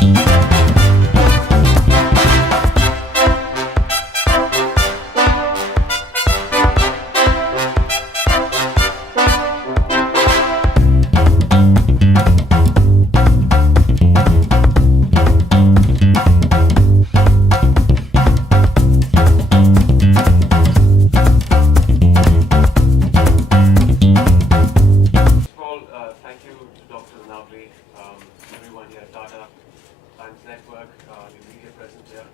Thank you to Dr. Navli, everyone here at Tata Times Network, the media present here.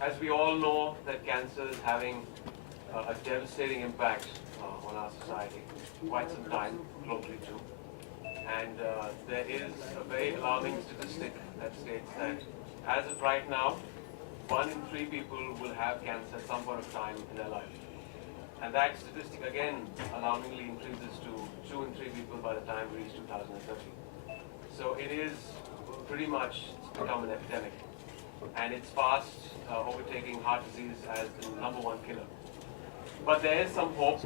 As we all know, that cancer is having a devastating impact on our society, quite some time, globally too. And there is a very alarming statistic that states that as of right now, 1 in 3 people will have cancer at some point of time in their life. And that statistic again alarmingly increases to 2 in 3 people by the time we reach 2030. So it is pretty much become an epidemic. And it's fast overtaking heart disease as the #1 killer. But there is some hope.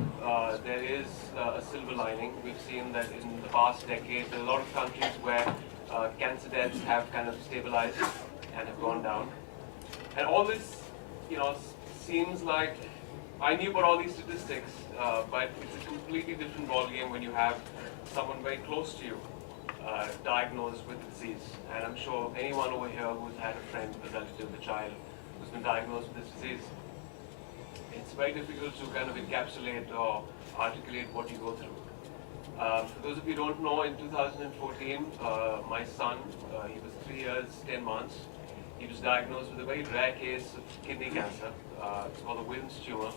There is a silver lining. We've seen that in the past decade, there are a lot of countries where cancer deaths have kind of stabilized and have gone down. And all this, seems like I knew about all these statistics, but it's a completely different ballgame when you have someone very close to you diagnosed with the disease. And I'm sure anyone over here who's had a friend, a relative, a child who's been diagnosed with this disease, it's very difficult to kind of encapsulate or articulate what you go through. For those of you who don't know, in 2014, my son, he was 3 years, 10 months. He was diagnosed with a very rare case of kidney cancer. It's called a Wilms tumor.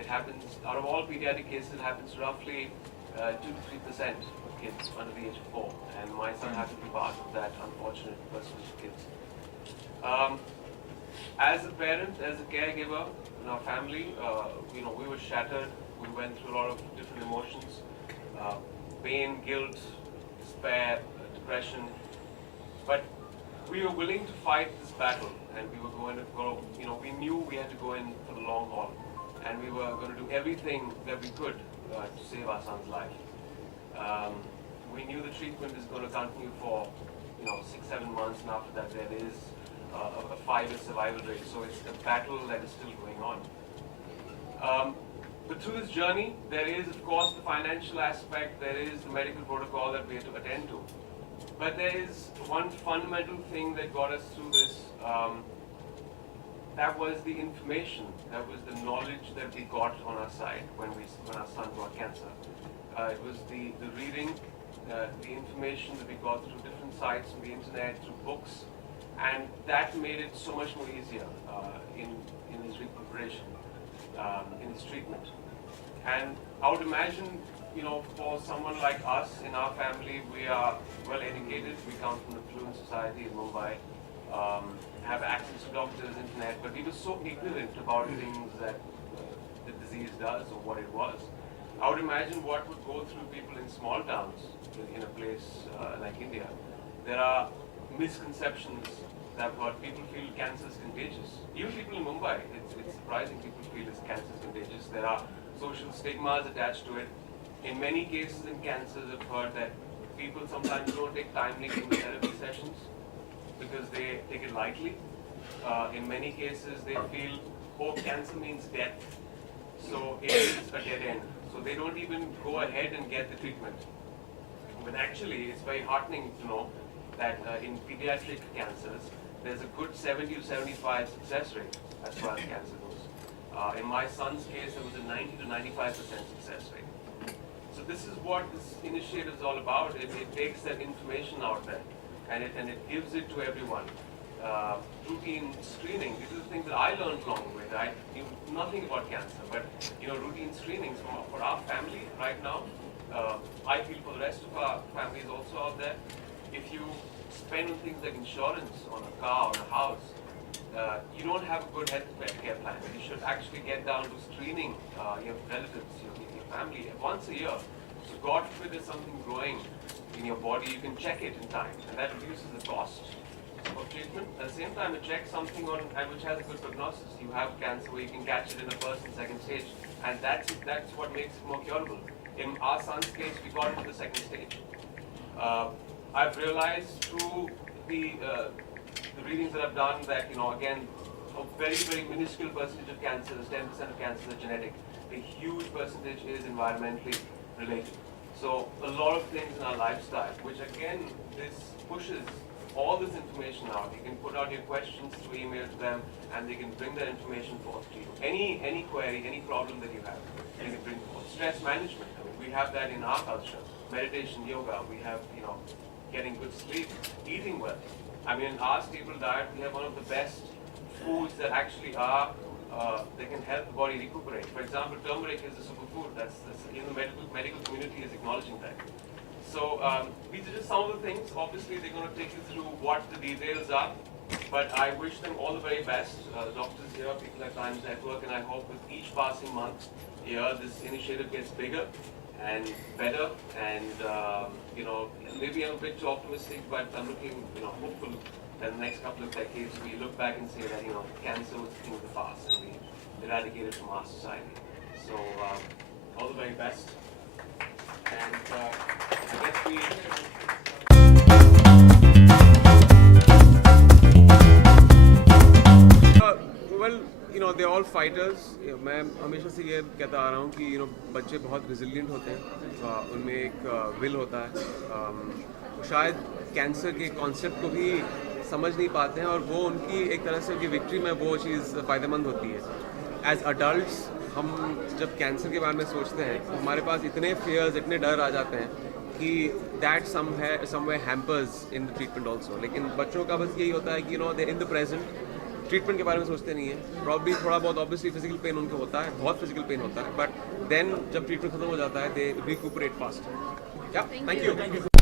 It happens, out of all pediatric cases, it happens to roughly 2 to 3% of kids under the age of 4. And my son happened to be part of that unfortunate percentage of kids. As a parent, as a caregiver in our family, we were shattered. We went through a lot of different emotions, pain, guilt, despair, depression. But we were willing to fight this battle, and we were going to go, we knew we had to go in for the long haul, and we were going to do everything that we could to save our son's life. We knew the treatment is going to continue for, 6-7 months, and after that there is a 5-year survival rate, so it's a battle that is still going on. But through this journey, there is, of course, the financial aspect, there is the medical protocol that we have to attend to. But there is one fundamental thing that got us through this. That was the information, that was the knowledge that we got on our side when our son got cancer. It was the reading, the information that we got through different sites on the internet, through books, and that made it so much more easier in his recuperation, in his treatment. And I would imagine, for someone like us in our family, we are well educated. We come from the fluent society in Mumbai, have access to doctors, internet, but we were so ignorant about things that the disease does or what it was. I would imagine what would go through people in small towns in a place like India. There are misconceptions that I've heard. People feel cancer is contagious. Even people in Mumbai, it's surprising people feel cancer is contagious. There are social stigmas attached to it. In many cases in cancers, I've heard that people sometimes don't take timely chemotherapy sessions because they take it lightly. In many cases, they feel, cancer means death, so it is a dead end. So they don't even go ahead and get the treatment. But actually, it's very heartening to know that in pediatric cancers, there's a good 70 to 75 success rate as far as cancer goes. In my son's case, there was a 90 to 95% success rate. So this is what this initiative is all about. It takes that information out there, and it gives it to everyone. Routine screening, these are the things that I learned along the way. I knew nothing about cancer, but routine screenings for our family right now, I feel for the rest of our families also out there, if you spend on things like insurance on a car, on a house, you don't have a good healthcare plan. You should actually get down to screening your relatives, your family once a year. So God forbid there's something growing in your body, you can check it in time, and that reduces the cost of treatment. At the same time, it checks something on which has a good prognosis. You have cancer where you can catch it in a first and second stage, and that's what makes it more curable. In our son's case, we got into the second stage. I've realized through the readings that I've done that, again, a very, very minuscule percentage of cancers, 10% of cancers are genetic. A huge percentage is environmentally related. So a lot of things in our lifestyle, which again, this pushes all this information out. You can put out your questions through email to them, and they can bring that information forth to you. Any query, any problem that you have, they can bring forth. Stress management, I mean, we have that in our culture. Meditation, yoga, we have, getting good sleep, eating well. I mean, in our staple diet, we have one of the best foods that actually are, they can help the body recuperate. For example, turmeric is a superfood. That's even the medical community is acknowledging that. So these are just some of the things. Obviously, they're going to take you through what the details are. But I wish them all the very best. The doctors here, people at Times Network, and I hope with each passing month here, this initiative gets bigger and better. And maybe I'm a bit too optimistic, but I'm looking, hopeful that in the next couple of decades we look back and say that cancer was a thing of the past and we eradicated it from our society. So all the very best. And I guess we. Well, they're all fighters. मैं हमेशा से ये कहता आ रहा हूँ कि बच्चे बहुत resilient होते हैं, उनमें एक will होता है. शायद कैंसर के कॉन्सेप्ट को भी समझ नहीं पाते हैं और वो उनकी एक तरह से उनकी विक्ट्री में वो चीज़ फ़ायदेमंद होती है. एज अडल्ट्स हम जब कैंसर के बारे में सोचते हैं तो हमारे पास इतने फियर्स, इतने डर आ जाते हैं कि that somewhere hampers in the treatment also. लेकिन बच्चों का बस यही होता है कि दे इन द प्रेजेंट, ट्रीटमेंट के बारे में सोचते नहीं है. प्रॉब्ली थोड़ा बहुत ऑब्वियसली फिजिकल पेन उनको होता है, बहुत फिजिकल पेन होता है, बट देन जब ट्रीटमेंट खत्म हो जाता है दे रिकूपरेट फास्ट. या थैंक यू.